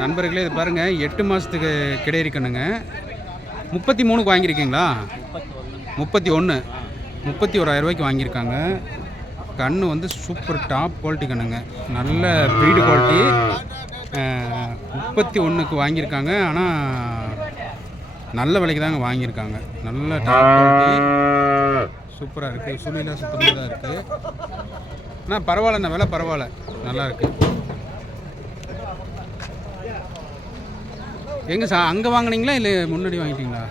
நண்பர்களே இது பாருங்கள் எட்டு மாதத்துக்கு கிடையாது முப்பத்தி மூணுக்கு வாங்கியிருக்கீங்களா? முப்பத்தி ஒன்று முப்பத்தி ஓராயிரம் ரூபாய்க்கு வாங்கியிருக்காங்க. கண் வந்து சூப்பர் டாப் குவாலிட்டி கண்ணுங்க. நல்ல ப்ரீடு குவாலிட்டி முப்பத்தி ஒன்றுக்கு வாங்கியிருக்காங்க. ஆனால் நல்ல விலைக்கு தாங்க வாங்கியிருக்காங்க. நல்ல டாப் குவாலிட்டி சூப்பராக இருக்குது சுமையெல்லாம் சுத்தமாக தான் இருக்குது ஆனால் பரவாயில்லண்ணா விலை பரவாயில்ல. நல்லா எங்கே சா அங்கே வாங்குனீங்களா இல்லை முன்னாடி வாங்கிட்டீங்களா?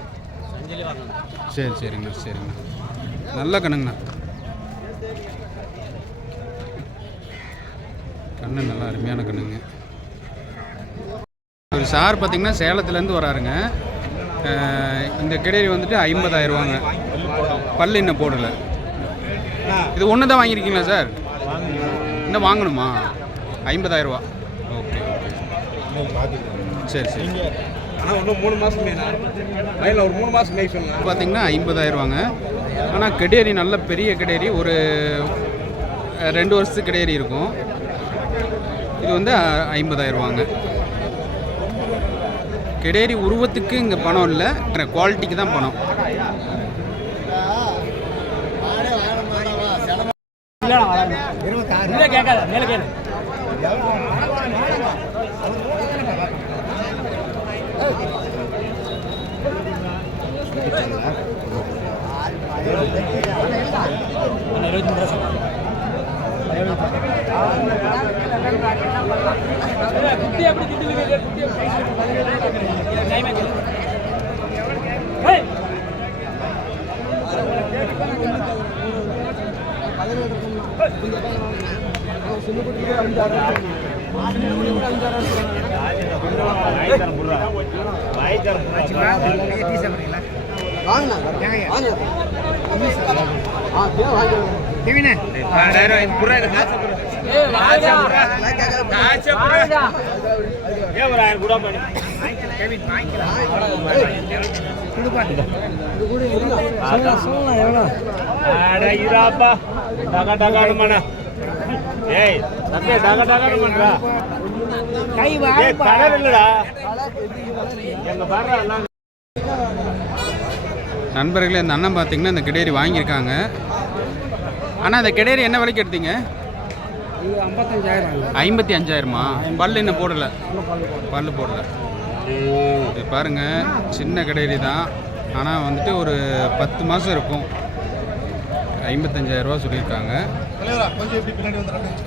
சரி சரிங்கண்ணா சரிங்கண்ணா. நல்ல கண்ணுங்கண்ணா. கண்ணு நல்லா அருமையான கண்ணுங்க. ஒரு சார் பார்த்தீங்கன்னா சேலத்துலேருந்து வராருங்க. இந்த கிடேரி வந்துட்டு ஐம்பதாயிரம் ரூபாங்க. பல்லு இன்னும் போடலை. இது ஒன்று தான் வாங்கியிருக்கீங்களா சார்? இன்னும் வாங்கணுமா? ஐம்பதாயிரம் ரூபா. Okay okay. சரி சரி. ஆனால் இன்னும் மூணு மாதம் வயலில் ஒரு மூணு மாதம் மேய்க்க சொல்லலாம். பார்த்தீங்கன்னா ஐம்பதாயிரம் ரூபாங்க ஆனால் கெடேரி நல்ல பெரிய கெடேரி ஒரு ரெண்டு வருஷத்துக்கு கெடேரி இருக்கும். இது வந்து ரூபாங்க கெடேரி உருவத்துக்கு இங்கே பணம் இல்லை. குவாலிட்டிக்கு தான் பணம். இருப்பா டகா டகாடுமாண்ணா ஏய் தம்பி டகா டகாடுமான்றா கை கலர் இல்லடா எங்க பாரு நண்பர்களே இந்த அண்ணன் பார்த்தீங்கன்னா இந்த கிடேரி வாங்கியிருக்காங்க. ஆனால் இந்த கிடேரி என்ன விலைக்கு எடுத்தீங்க? ஐம்பத்தி அஞ்சாயிரமா பல்லு இன்னும் போடலை. பல்லு போடலை. இது பாருங்க சின்ன கிடேரி தான். ஆனால் வந்துட்டு ஒரு பத்து மாதம் இருக்கும். ஐம்பத்தஞ்சாயிரரூவா சொல்லியிருக்காங்க.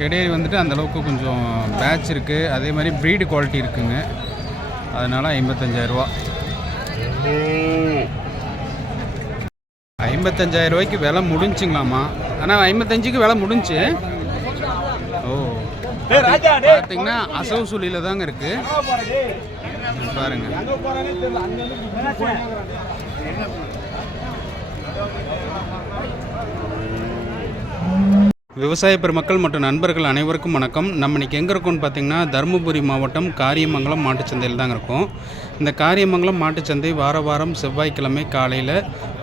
கிடேரி வந்துட்டு அந்த அளவுக்கு கொஞ்சம் பேட்ச் இருக்குது அதே மாதிரி ப்ரீடு குவாலிட்டி இருக்குங்க. அதனால் ஐம்பத்தஞ்சாயிரரூவா. ஐம்பத்தஞ்சாயிரம் ரூபாய்க்கு விலை முடிஞ்சுங்களாமா ஆனால் ஐம்பத்தஞ்சுக்கு விலை முடிஞ்சு. ஓ. பார்த்தீங்கன்னா அசவு சுழியில் தாங்க இருக்கு. பாருங்க. விவசாய பெருமக்கள் மற்றும் நண்பர்கள் அனைவருக்கும் வணக்கம். நம்ம இன்னைக்கு எங்கே இருக்கோம்னு பார்த்தீங்கன்னா தருமபுரி மாவட்டம் காரியமங்கலம் மாட்டுச்சந்தையில் தாங்க இருக்கோம். இந்த காரியமங்கலம் மாட்டுச்சந்தை வார வாரம் செவ்வாய்க்கிழமை காலையில்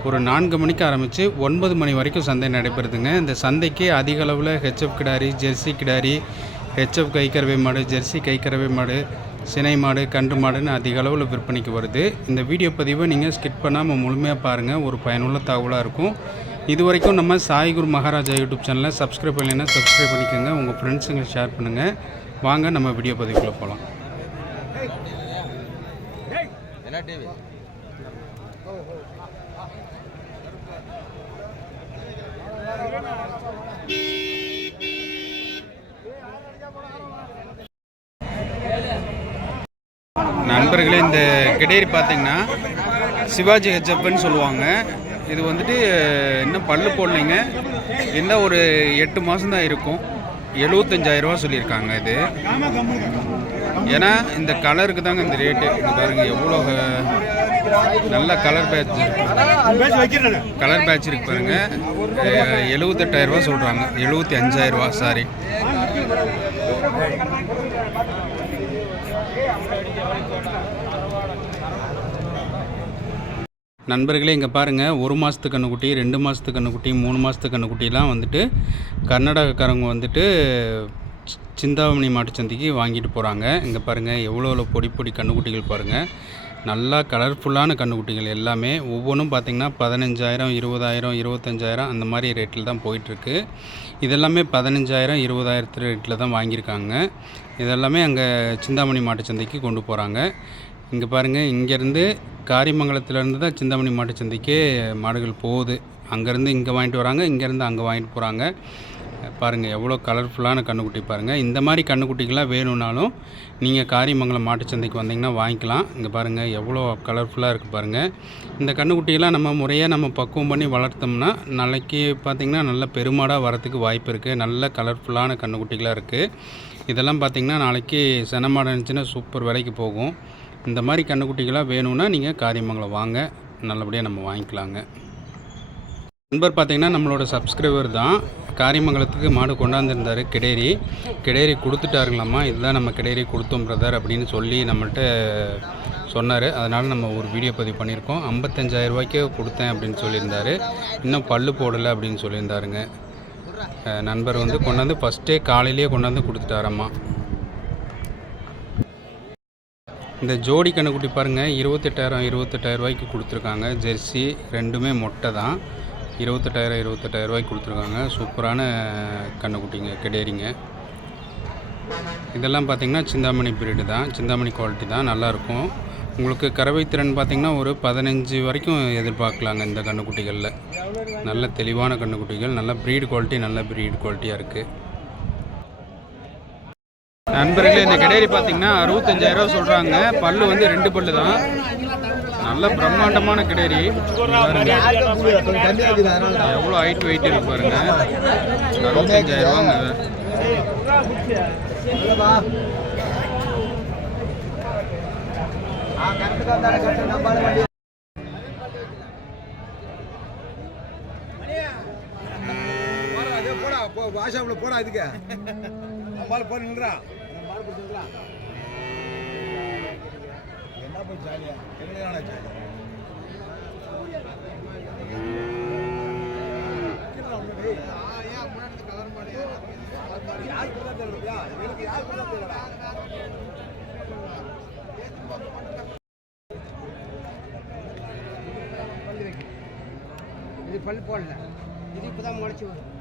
ஒரு நான்கு மணிக்கு ஆரம்பித்து ஒன்பது மணி வரைக்கும் சந்தை நடைபெறுதுங்க இந்த சந்தைக்கு அதிக அளவில் ஹெச்எஃப் கிடாரி ஜெர்சி கிடாரி ஹெச்எஃப் கைக்கறவை மாடு ஜெர்சி கைக்கறவை மாடு சினை மாடு கன்று மாடுன்னு அதிக அளவில் விற்பனைக்கு வருது இந்த வீடியோ பதிவை நீங்கள் ஸ்கிப் பண்ணாமல் முழுமையாக பாருங்கள் ஒரு பயனுள்ள தகவலாக இருக்கும் இது வரைக்கும் நம்ம சாய்குரு மகாராஜா யூடியூப் சேனலை சப்ஸ்கிரைப் பண்ணலைன்னா சப்ஸ்கிரைப் பண்ணிக்கோங்க உங்கள் ஃப்ரெண்ட்ஸுங்க ஷேர் பண்ணுங்கள் வாங்க நம்ம வீடியோ பதிவுக்குள்ளே போகலாம் நண்பர்களே இந்த கிடேரி பார்த்தீங்கன்னா சிவாஜி ஹெச்எப்னு சொல்லுவாங்க. இது வந்துட்டு இன்னும் பல்லு போடலைங்க. என்ன ஒரு எட்டு மாதம் தான் இருக்கும். எழுபத்தஞ்சாயிரரூவா சொல்லியிருக்காங்க இது. ஏன்னா இந்த கலருக்கு தாங்க இந்த ரேட்டு. இந்த பாருங்க எவ்வளோ நல்ல கலர் பேட்ச். கலர் பேட்ச் இருக்கு பாருங்க. எழுபத்தெட்டாயிரரூவா சொல்கிறாங்க எழுபத்தி அஞ்சாயிரரூவா சாரி. நண்பர்களே இங்கே பாருங்கள் ஒரு மாதத்து கண்ணுக்குட்டி ரெண்டு மாதத்து கண்ணுக்குட்டி மூணு மாதத்து கண்ணுக்குட்டிலாம் வந்துட்டு கர்நாடகக்காரங்க வந்துட்டு சி- சிந்தாமணி மாட்டுச்சந்தைக்கு வாங்கிட்டு போகிறாங்க இங்கே பாருங்கள் எவ்வளோ எவ்வளோ பொடி பொடி கண்ணுக்குட்டிகள் பாருங்கள் நல்லா கலர்ஃபுல்லான கண்ணுக்குட்டிகள் எல்லாமே. ஒவ்வொன்றும் பார்த்திங்கன்னா பதினஞ்சாயிரம் இருபதாயிரம் இருபத்தஞ்சாயிரம் அந்த மாதிரி ரேட்டில் தான் போயிட்டுருக்கு. இதெல்லாமே பதினஞ்சாயிரம் இருபதாயிரத்து ரேட்டில் தான் வாங்கியிருக்காங்க. இதெல்லாமே அங்கே சிந்தாமணி மாட்டுச்சந்தைக்கு கொண்டு போகிறாங்க இங்கே பாருங்கள் இங்கேருந்து காரிமங்கலத்துலேருந்து தான் சிந்தாமணி மாட்டுச்சந்தைக்கே மாடுகள் போகுது. அங்கேருந்து இங்கே வாங்கிட்டு வராங்க இங்கேருந்து அங்கே வாங்கிட்டு போகிறாங்க பாருங்கள் எவ்வளோ கலர்ஃபுல்லான கண்ணுக்குட்டி பாருங்கள் இந்த மாதிரி கண்ணுக்குட்டிகளாக வேணும்னாலும் நீங்கள் காரியமங்கலம் மாட்டுச்சந்தைக்கு வந்தீங்கன்னா வாங்கிக்கலாம். இங்கே பாருங்கள் எவ்வளோ கலர்ஃபுல்லாக இருக்குது பாருங்கள் இந்த கண்ணுக்குட்டியெல்லாம் நம்ம முறையாக நம்ம பக்குவம் பண்ணி வளர்த்தோம்னா நாளைக்கு பார்த்திங்கன்னா நல்ல பெருமாடாக வரத்துக்கு வாய்ப்பு இருக்குது நல்ல கலர்ஃபுல்லான கண்ணுக்குட்டிகளாக இருக்குது இதெல்லாம் பார்த்திங்கன்னா நாளைக்கு செனமாடு இருந்துச்சுன்னா சூப்பர் விலைக்கு போகும். இந்த மாதிரி கண்ணுக்குட்டிகளாக வேணும்னா நீங்கள் காரியமங்கலம் வாங்க. நல்லபடியாக நம்ம வாங்கிக்கலாங்க. நண்பர் பார்த்தீங்கன்னா நம்மளோட சப்ஸ்கிரைபர் தான். காரியமங்கலத்துக்கு மாடு கொண்டாந்துருந்தார் கிடேரி. கிடேரி கொடுத்துட்டாருங்களாம்மா. இதுதான் நம்ம கிடேரி கொடுத்தோம் பிரதர் அப்படின்னு சொல்லி நம்மள்கிட்ட சொன்னார். அதனால் நம்ம ஒரு வீடியோ பதிவு பண்ணியிருக்கோம். 55000 ரூபாய்க்கு கொடுத்தேன் அப்படின்னு சொல்லியிருந்தார். இன்னும் பல்லு போடலை அப்படின்னு சொல்லியிருந்தாருங்க. நண்பர் வந்து கொண்டாந்து ஃபஸ்ட்டே காலையிலேயே கொண்டாந்து கொடுத்துட்டாரம்மா. இந்த ஜோடி கண்ணுக்குட்டி பாருங்கள் இருபத்தெட்டாயிரம் இருபத்தெட்டாயிரம் ரூபாய்க்கு கொடுத்துருக்காங்க. ஜெர்சி ரெண்டுமே மொட்டை தான். இருபத்தெட்டாயிரம் இருபத்தெட்டாயிரம் ரூபாய்க்கு கொடுத்துருக்காங்க. சூப்பரான கண்ணுக்குட்டிங்க கிடையிறீங்க. இதெல்லாம் பார்த்திங்கன்னா சிந்தாமணி பிரீடு தான். சிந்தாமணி குவாலிட்டி தான். நல்லாயிருக்கும் உங்களுக்கு கறவை திறன் பார்த்திங்கன்னா ஒரு பதினஞ்சு வரைக்கும் எதிர்பார்க்கலாங்க இந்த கண்ணுக்குட்டிகளில். நல்ல தெளிவான கண்ணுக்குட்டிகள் நல்ல ப்ரீடு குவாலிட்டி நல்ல ப்ரீடு குவாலிட்டியாக இருக்குது நண்பர்களே இந்த கடையரி பார்த்தீங்கன்னா அறுபத்தஞ்சாயிரம் ரூபா சொல்கிறாங்க பல்லு வந்து ரெண்டு பல்லு தான். நல்ல பிரம்மாண்டமான கிடையரி எவ்வளோ ஹைட் வெயிட் இருக்கு பாருங்க. அறுபத்தஞ்சாயிரம் ரூபாங்க போடா, அதே போடா போ வாஷாப்ல போடா இதுக்கு அம்மால போய் நின்றா என்ன போய் ஜாலியா? என்ன ஜாலி? இது பல் போடல. இது இப்போ தான் முளைச்சி வரும்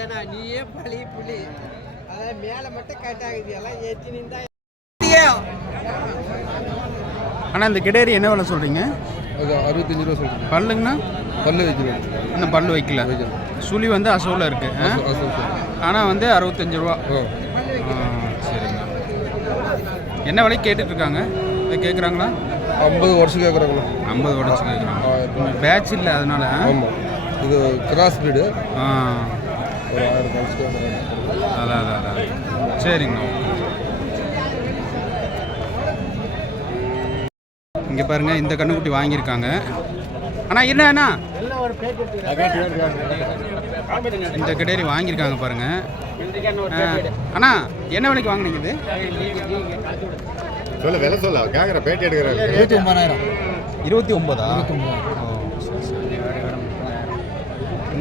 ஏன்னா நீயே பழி புலி. அதான் மேலே மட்டும் கரெக்டாகுது எல்லாம் ஏற்றி நின்றா ஆனால் இந்த கிடையரி என்ன விலை சொல்கிறீங்க அது அறுபத்தஞ்சு ரூபா சொல்கிறேன் பல்லுங்கண்ணா? பல்லு வைக்கிறேன் இன்னும் பல்லு வைக்கல. சுழி வந்து அசோவில் இருக்குது ஆனால் வந்து அறுபத்தஞ்சு ரூபா. சரிங்க. என்ன விலைக்கு கேட்டுட்டு இருக்காங்க இதை கேட்குறாங்களா ஐம்பது வருஷம் கேட்குறாங்களா ஐம்பது உடச்சு கேட்குறாங்க பேட்ச் இல்லை அதனால ஆமாம் இது கிராஸ் பீடு ஆ. அதான் அதான் இங்கே பாருங்கள் இந்த கண்ணுக்குட்டி வாங்கியிருக்காங்க. அண்ணா என்ன அண்ணா? இந்த கிடேரி வாங்கியிருக்காங்க பாருங்க. அண்ணா என்ன விலைக்கு வாங்குனீங்க இது? சொல்ல விலை சொல்ல. கேட்குற பேட்டி எடுக்கிறேன் இருபத்தி ஒன்பதாயிரம். இருபத்தி ஒன்பதா?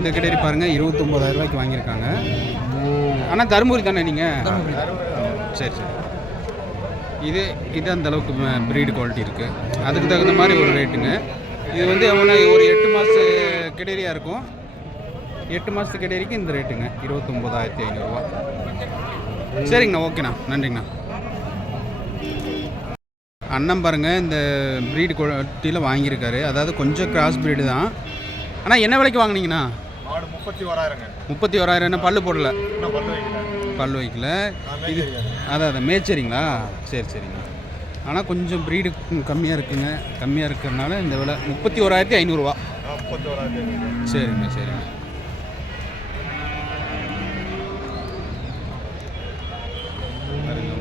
இந்த கிடேரி பாருங்க இருபத்தொம்போதாயிரம் ரூபாய்க்கு வாங்கியிருக்காங்க. அண்ணா தருமபுரி தானே நீங்கள் சரி சரி. இது இது அந்த அளவுக்கு ப்ரீடு குவாலிட்டி இருக்குது அதுக்கு தகுந்த மாதிரி ஒரு ரேட்டுங்க இது வந்து எவ்வளோ ஒரு எட்டு மாத கிடேரியாக இருக்கும். எட்டு மாதத்து கிடேரிக்கு இந்த ரேட்டுங்க இருபத்தொம்போதாயிரத்தி ஐநூறுரூவா சரிங்கண்ணா ஓகேண்ணா. நன்றிங்கண்ணா. அண்ணன் பாருங்க இந்த ப்ரீடு குவாலிட்டியில் வாங்கியிருக்காரு. அதாவது கொஞ்சம் கிராஸ் ப்ரீடு தான். ஆனால் என்ன விலைக்கு வாங்குனீங்கண்ணா? மாடு முப்பத்தி ஓராயிரங்க. முப்பத்தி ஓராயிரம் என்ன பல்லு போடல? பல்லு வைக்கல. இது அதான் அதான் மேய்ச்சரிங்களா சரி சரிங்க. ஆனால் கொஞ்சம் ப்ரீடு கம்மியாக இருக்குங்க. கம்மியாக இருக்கிறதுனால இந்த விலை முப்பத்தி ஓராயிரத்தி ஐநூறுரூவா சரிங்க சரிங்க.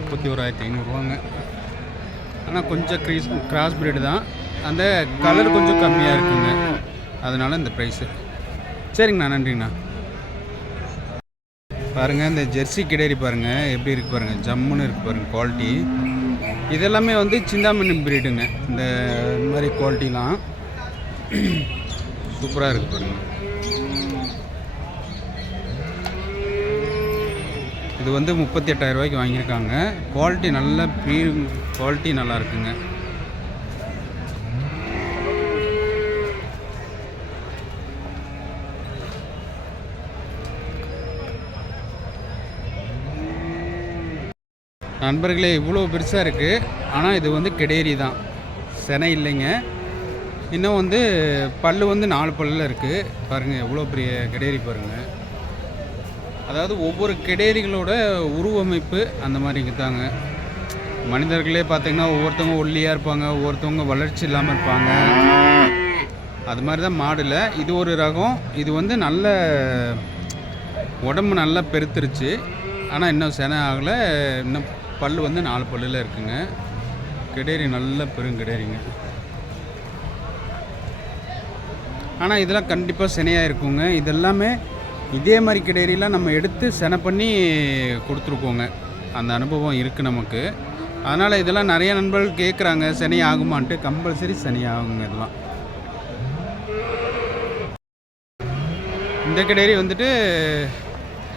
முப்பத்தி ஓராயிரத்தி ஐநூறுரூவாங்க ஆனால் கொஞ்சம் க்ரீஸ் கிராஸ் பிரீடு தான். அந்த கலர் கொஞ்சம் கம்மியாக இருக்குங்க. அதனால இந்த ப்ரைஸு சரிங்கண்ணா நன்றிங்கண்ணா. பாருங்கள் இந்த ஜெர்சி கிடேரி பாருங்கள் எப்படி இருக்குது பாருங்கள் ஜம்முன்னு இருக்குது பாருங்கள் குவாலிட்டி இதெல்லாமே வந்து சிந்தாமணி பிரீடுங்க இந்த மாதிரி குவாலிட்டிலாம் சூப்பராக இருக்குது பாருங்க. இது வந்து முப்பத்தி எட்டாயிரம் ரூபாய்க்கு வாங்கியிருக்காங்க. குவாலிட்டி நல்ல ப்ரீ குவாலிட்டி நல்லா இருக்குங்க. நண்பர்களே இவ்வளோ பெருசாக இருக்குது ஆனால் இது வந்து கெடேரி தான். செனை இல்லைங்க. இன்னும் வந்து பல்லு வந்து நாலு பல்லில் இருக்குது பாருங்கள் எவ்வளோ பெரிய கெடேரி பாருங்கள் அதாவது ஒவ்வொரு கெடேரிகளோட உருவமைப்பு அந்த மாதிரி தாங்க மனிதர்களே பார்த்தீங்கன்னா ஒவ்வொருத்தவங்க ஒல்லியாக இருப்பாங்க. ஒவ்வொருத்தவங்க வளர்ச்சி இல்லாமல் இருப்பாங்க. அது மாதிரி தான் மாடில். இது ஒரு ரகம். இது வந்து நல்ல உடம்பு நல்லா பெருத்துருச்சு. ஆனால் இன்னும் செனை ஆகலை. இன்னும் பல் வந்து நாலு பல்லில் இருக்குங்க. கிடேரி நல்ல பெருங்கிடேரிங்க ஆனால் இதெல்லாம் கண்டிப்பாக சினையாக இருக்குங்க. இதெல்லாமே இதே மாதிரி கிடேரிலாம் நம்ம எடுத்து செனை பண்ணி கொடுத்துருக்கோங்க. அந்த அனுபவம் இருக்குது நமக்கு. அதனால் இதெல்லாம் நிறைய நண்பர்கள் கேட்குறாங்க சனி ஆகுமான்ட்டு. கம்பல்சரி சனி ஆகுங்க இதெல்லாம். இந்த கிடேரி வந்துட்டு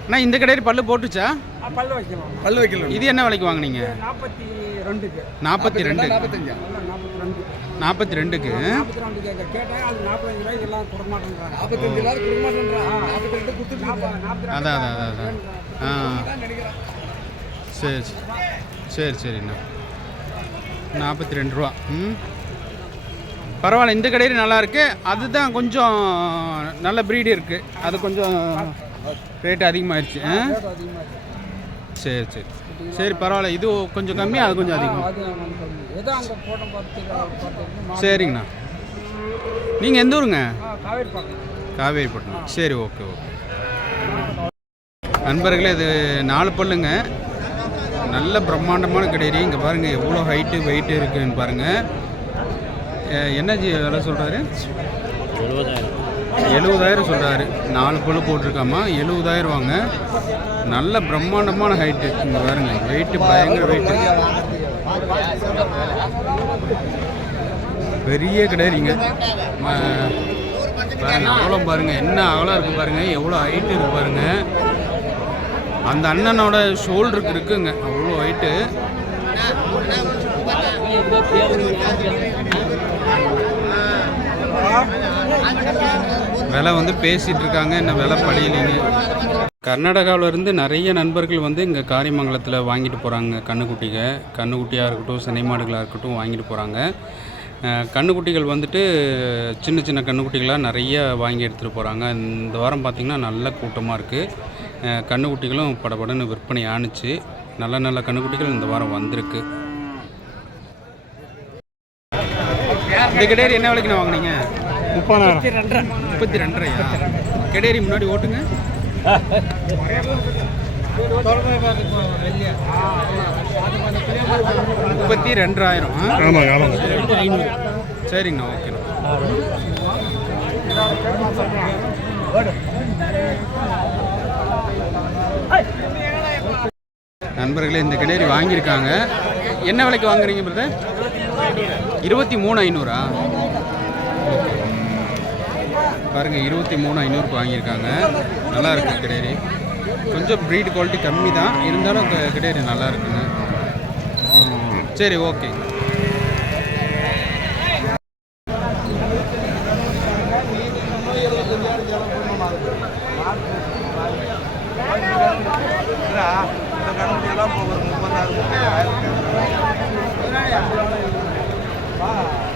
அண்ணா இந்த கிடேரி பல்லு போட்டுச்சா? பல்லு வைக்கலாம் பல்லு வைக்கலாம் இது என்ன விலைக்கு வாங்குனீங்க? நாற்பத்தி ரெண்டுக்கு. நாற்பத்தி ரெண்டு. நாற்பத்தஞ்சா நாற்பத்தி ரெண்டு. நாற்பத்தி ரெண்டுக்கு? நாற்பத்தி ரெண்டு கேட்க. கேட்டேன் அது நாற்பத்தஞ்சு ரூபாய்க்கு எல்லாம் கொடுக்க மாட்டேன்றாங்க. நாற்பத்தஞ்சு இல்லாத குடும்பம்ன்றான் நாற்பத்தி ரெண்டு கொடுத்துட்டு நாற்பத்தி அதான் அதான் அதான் அதான். ஆ. சரி சரி. சரி சரிண்ணா நாற்பத்தி ரெண்டு ரூபா. ம்? பரவாயில்ல இந்த கடையில் நல்லா இருக்கு. அதுதான் கொஞ்சம் நல்ல ப்ரீடு இருக்கு. அது கொஞ்சம் ரேட் அதிகமாகிடுச்சு ஆ? சரி சரி. சரி பரவாயில்ல. இது கொஞ்சம் கம்மி அது கொஞ்சம் அதிகம். சரிங்கண்ணா. நீங்கள் எந்த ஊருங்க? காவேரிப்பட்டினம் சரி ஓகே ஓகே. நண்பர்களே இது நாலு பல்லுங்க. நல்ல பிரம்மாண்டமான கிடையாது இங்கே பாருங்கள் எவ்வளோ ஹைட்டு வெயிட்டு இருக்குன்னு பாருங்கள் என்ன ஜி விலை சொல்கிறாரு எழுபதாயிரம். எழுபதாயிரம் சொல்கிறாரு நாலு குழு போட்டிருக்காமா எழுபதாயிரம் வாங்க. நல்ல பிரம்மாண்டமான ஹைட்டு இங்கே பாருங்க வெயிட்டு பயங்கர வெயிட்டு பெரிய கிடையாதுங்க பாருங்க அகலம் பாருங்க என்ன அகலம் இருக்கு பாருங்க எவ்வளோ ஹைட்டு இருக்கு பாருங்க. அந்த அண்ணனோட ஷோல்டருக்கு இருக்குங்க அவ்வளோ ஹைட்டு விலை வந்து பேசிகிட்டு இருக்காங்க என்ன விலை படியலைங்க. கர்நாடகாவிலேருந்து நிறைய நண்பர்கள் வந்து இங்கே காரியமங்கலத்தில் வாங்கிட்டு போகிறாங்க கண்ணுக்குட்டிக கண்ணுக்குட்டியாக இருக்கட்டும் சினை மாடுகளாக இருக்கட்டும் வாங்கிட்டு போகிறாங்க கண்ணுக்குட்டிகள் வந்துட்டு சின்ன சின்ன கண்ணுக்குட்டிகளாக நிறைய வாங்கி எடுத்துகிட்டு போகிறாங்க இந்த வாரம் பார்த்திங்கன்னா நல்ல கூட்டமாக இருக்குது கண்ணுக்குட்டிகளும் படபடன்னு விற்பனை ஆணுச்சு. நல்ல நல்ல கண்ணுக்குட்டிகள் இந்த வாரம் வந்திருக்கு. இந்த கிடேரி என்ன விலைக்குன்னு வாங்கினீங்க வாங்குனீங்க? முப்பதாயிரம். முப்பத்தி ரெண்டரையா? கிடேரி முன்னாடி ஓட்டுங்க. முப்பத்தி ரெண்டாயிரம் ஆ? ஆமாங்க ஆமாங்க. சரிங்கண்ணா ஓகேண்ணா. நண்பர்களே இந்த கிடேரி வாங்கியிருக்காங்க. என்ன விலைக்கு வாங்குறீங்க பிரதர் இருபத்தி மூணு ஐநூறா? பாருங்கள் இருபத்தி மூணு ஐநூறுக்கு வாங்கியிருக்காங்க. நல்லா இருக்குது கிடேரி கொஞ்சம் ப்ரீட் குவாலிட்டி கம்மி தான். இருந்தாலும் க- கிடேரி நல்லா இருக்குங்க. சரி ஓகே. இரு இரு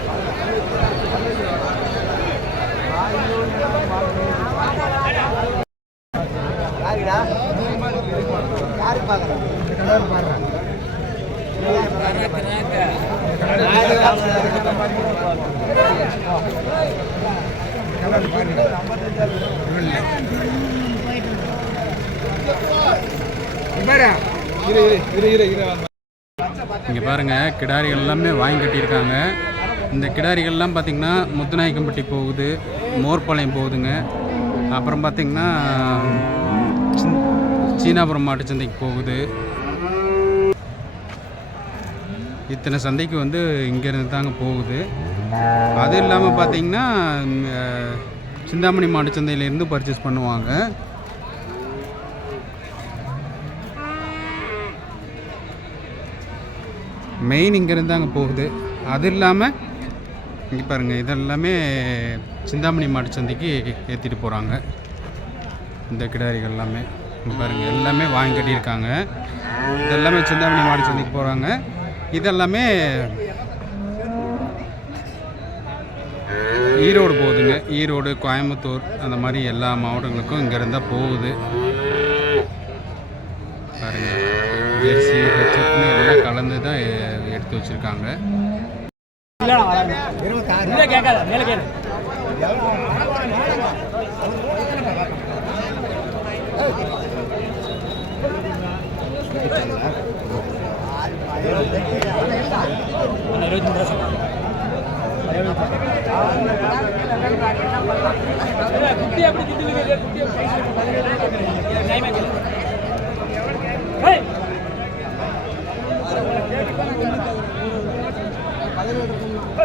இங்கே பாருங்கள் கிடாரி எல்லாமே வாங்கி கட்டியிருக்காங்க. இந்த கிடாரிகள்லாம் பார்த்திங்கன்னா முத்துநாயக்கம்பட்டி போகுது மோர்பாளையம் போகுதுங்க. அப்புறம் பார்த்திங்கன்னா சீனாபுரம் மாட்டுச்சந்தைக்கு போகுது. இத்தனை சந்தைக்கு வந்து இங்கேருந்து தாங்க போகுது. அது இல்லாமல் பார்த்திங்கன்னா சிந்தாமணி மாட்டு சந்தையிலேருந்து பர்ச்சேஸ் பண்ணுவாங்க. மெயின் இங்கேருந்து தாங்க போகுது. அது இல்லாமல் இங்கே பாருங்கள் இதெல்லாமே சிந்தாமணி மாட்டு சந்தைக்கு ஏற்றிட்டு போகிறாங்க இந்த கிடாரிகள் எல்லாமே. பாருங்கள் எல்லாமே வாங்கி கட்டியிருக்காங்க. இதெல்லாமே சிந்தாமணி மாட்டு சந்தைக்கு போகிறாங்க இதெல்லாமே ஈரோடு போகுதுங்க. ஈரோடு கோயம்புத்தூர் அந்த மாதிரி எல்லா மாவட்டங்களுக்கும் இங்கேருந்து தான் போகுது. பாருங்கள் ஜெர்சி ஹெச்எப்னு எல்லாம் கலந்து தான் எடுத்து வச்சுருக்காங்க. இல்லை கேட்காத மேலே கேளு இருபத்தி மூணு குட்டி அப்படி திட்டுவீங்க குட்டி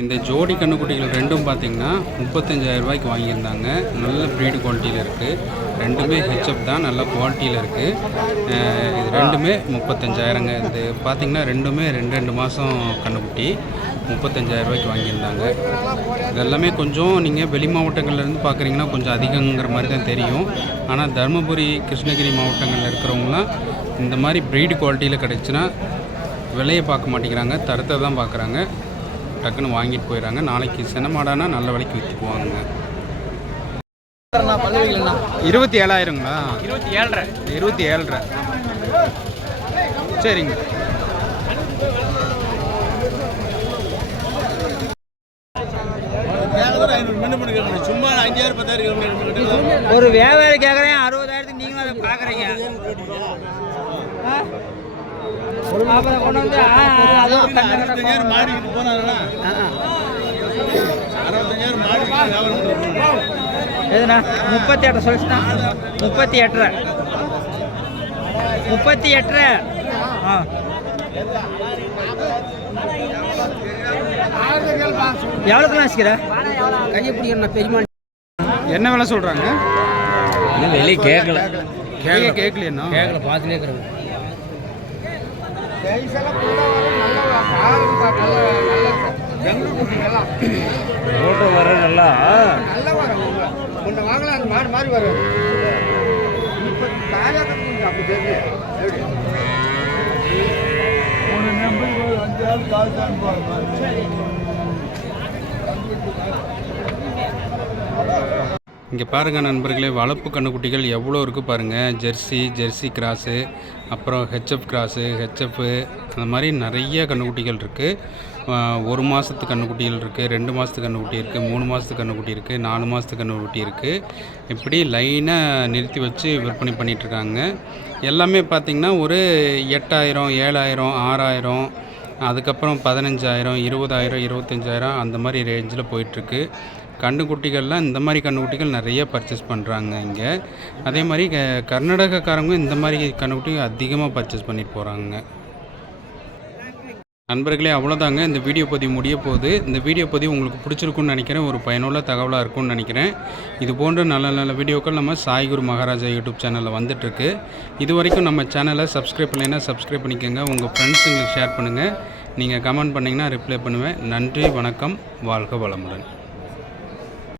இந்த ஜோடி கண்ணுக்குட்டிகள் ரெண்டும் பார்த்தீங்கன்னா முப்பத்தஞ்சாயிரம் ரூபாய்க்கு வாங்கியிருந்தாங்க. நல்ல ப்ரீடு குவாலிட்டியில் இருக்குது ரெண்டுமே ஹெச்எப் தான் நல்ல குவாலிட்டியில் இருக்குது இது ரெண்டுமே முப்பத்தஞ்சாயிரங்க. இது பார்த்திங்கன்னா ரெண்டுமே ரெண்டு ரெண்டு மாதம் கண்ணுக்குட்டி. முப்பத்தஞ்சாயிரம் ரூபாய்க்கு வாங்கியிருந்தாங்க. இதெல்லாமே கொஞ்சம் நீங்கள் வெளி மாவட்டங்கள்லேருந்து பார்க்குறீங்கன்னா கொஞ்சம் அதிகங்கிற மாதிரி தான் தெரியும். ஆனால் தருமபுரி கிருஷ்ணகிரி மாவட்டங்களில் இருக்கிறவங்களாம் இந்த மாதிரி ப்ரீடு குவாலிட்டியில் கிடச்சின்னா விலையை பார்க்க மாட்டேங்கிறாங்க. தரத்தை தான் பார்க்குறாங்க டக்குன்னு வாங்கிட்டு போயிடறாங்க. நாளைக்கு சினமாடானா நல்ல விலைக்கு இருபத்தி ஏழாயிரங்களா இருபத்தி ஏழரை இருபத்தி ஏழரை சரிங்க ஒரு வியாபாரி கேட்குறேன் அறுபதாயிரத்துக்கு நீங்களும் அதை பார்க்குறீங்க கொண்டு வந்து எதுண்ணா முப்பத்தி எட்டு சொல்லிச்சுண்ணா முப்பத்தி எட்டரை முப்பத்தி எட்டரை ஆ. எவ்வளோக்குலாம் வச்சுக்கிற? கையை பிடிக்கணும் பெரியமா என்ன விலை சொல்கிறாங்க வெளியே கேட்கல. கேட்க கேட்கலையா கேட்கல பார்த்துட்டே இருக்கிறேன். ஃபோட்டோ வர நல்லா? நல்லா வரும் ஒன்று வாங்கலாம் அது மாறி மாறி வரும். இப்போ தாயாக அப்படி தெரியுது. எப்படி? மூணு நம்பர் அஞ்சு ஆள் கால் தான் இங்கே பாருங்கள் நண்பர்களே வளர்ப்பு கண்ணுக்குட்டிகள் எவ்வளோ இருக்குது பாருங்கள் ஜெர்சி ஜெர்சி கிராஸு அப்புறம் ஹெச்எஃப் கிராஸு ஹெச்எஃப்பு அந்த மாதிரி நிறைய கண்ணுக்குட்டிகள் இருக்குது ஒரு மாதத்து கண்ணுக்குட்டிகள் இருக்குது ரெண்டு மாதத்து கண்ணுக்குட்டி இருக்குது மூணு மாதத்து கண்ணுக்குட்டி இருக்குது நாலு மாதத்து கண்ணுக்குட்டி இருக்குது இப்படி லைனாக நிறுத்தி வச்சு விற்பனை பண்ணிகிட்ருக்காங்க எல்லாமே பார்த்திங்கன்னா ஒரு எட்டாயிரம் ஏழாயிரம் ஆறாயிரம் அதுக்கப்புறம் பதினஞ்சாயிரம் இருபதாயிரம் இருபத்தஞ்சாயிரம் அந்த மாதிரி ரேஞ்சில் போயிட்டுருக்கு கண்டுக்குட்டிகள்லாம் இந்த மாதிரி கண்டுக்குட்டிகள் நிறைய பர்ச்சேஸ் பண்ணுறாங்க இங்கே. அதே மாதிரி க- கர்நாடகக்காரங்க இந்த மாதிரி கண்ணுக்குட்டிகள் அதிகமாக பர்ச்சேஸ் பண்ணிட்டு போகிறாங்க நண்பர்களே அவ்வளோதாங்க இந்த வீடியோ பதிவு முடிய போகுது. இந்த வீடியோ பதிவு உங்களுக்கு பிடிச்சிருக்குன்னு நினைக்கிறேன். ஒரு பயனுள்ள தகவலாக இருக்கும்னு நினைக்கிறேன். இது போன்ற நல்ல நல்ல வீடியோக்கள் நம்ம சாய்குரு மகாராஜா யூடியூப் சேனலில் வந்துட்டுருக்கு. இது வரைக்கும் நம்ம சேனலை சப்ஸ்கிரைப் பண்ணலைன்னா சப்ஸ்கிரைப் பண்ணிக்கோங்க. உங்கள் ஃப்ரெண்ட்ஸுங்களுக்கு ஷேர் பண்ணுங்கள் நீங்கள் கமெண்ட் பண்ணிங்கன்னா ரிப்ளை பண்ணுவேன். நன்றி வணக்கம். வாழ்க வளமுடன்.